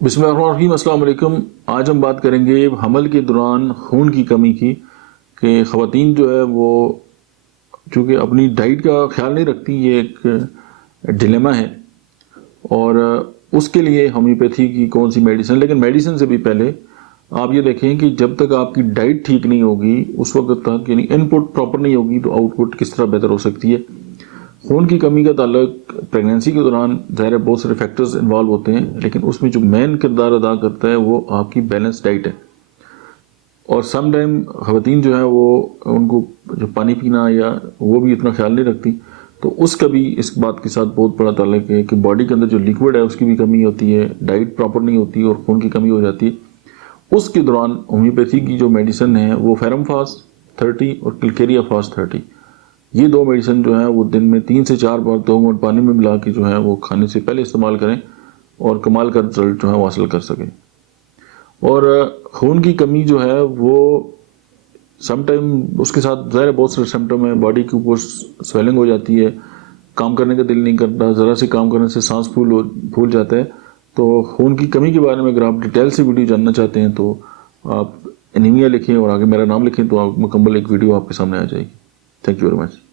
بسم اللہ الرحمن الرحیم، السلام علیکم۔ آج ہم بات کریں گے حمل کے دوران خون کی کمی کی، کہ خواتین جو ہے وہ چونکہ اپنی ڈائٹ کا خیال نہیں رکھتی، یہ ایک ڈیلیما ہے، اور اس کے لیے ہومیوپیتھی کی کون سی میڈیسن، لیکن میڈیسن سے بھی پہلے آپ یہ دیکھیں کہ جب تک آپ کی ڈائٹ ٹھیک نہیں ہوگی اس وقت تک، یعنی ان پٹ پراپر نہیں ہوگی تو آؤٹ پٹ کس طرح بہتر ہو سکتی ہے۔ خون کی کمی کا تعلق پریگنینسی کے دوران ظاہر ہے بہت سارے فیکٹرز انوالو ہوتے ہیں، لیکن اس میں جو مین کردار ادا کرتا ہے وہ آپ کی بیلنس ڈائٹ ہے۔ اور سم ٹائم خواتین جو ہے وہ ان کو جو پانی پینا یا وہ بھی اتنا خیال نہیں رکھتی، تو اس کا بھی اس بات کے ساتھ بہت بڑا تعلق ہے کہ باڈی کے اندر جو لیکوڈ ہے اس کی بھی کمی ہوتی ہے، ڈائٹ پراپر نہیں ہوتی اور خون کی کمی ہو جاتی ہے۔ اس کے دوران ہومیوپیتھی کی جو میڈیسن ہے وہ فیرم فاسٹ 30 اور کلکیریا فاسٹ 30، یہ دو میڈیسن جو ہیں وہ دن میں 3 سے 4 بار 2 گھونٹ پانی میں ملا کے جو ہے وہ کھانے سے پہلے استعمال کریں اور کمال کا رزلٹ جو ہے وہ حاصل کر سکیں۔ اور خون کی کمی جو ہے وہ سم ٹائم اس کے ساتھ ظاہر بہت سارے سمٹم ہیں، باڈی کے اوپر سویلنگ ہو جاتی ہے، کام کرنے کا دل نہیں کرتا، ذرا سے کام کرنے سے سانس پھول جاتا ہے۔ تو خون کی کمی کے بارے میں اگر آپ ڈیٹیل سے ویڈیو جاننا چاہتے ہیں تو آپ انیمیا لکھیں اور آگے میرا نام لکھیں تو آپ مکمل ایک ویڈیو آپ کے سامنے آ جائے گی۔ Thank you very much.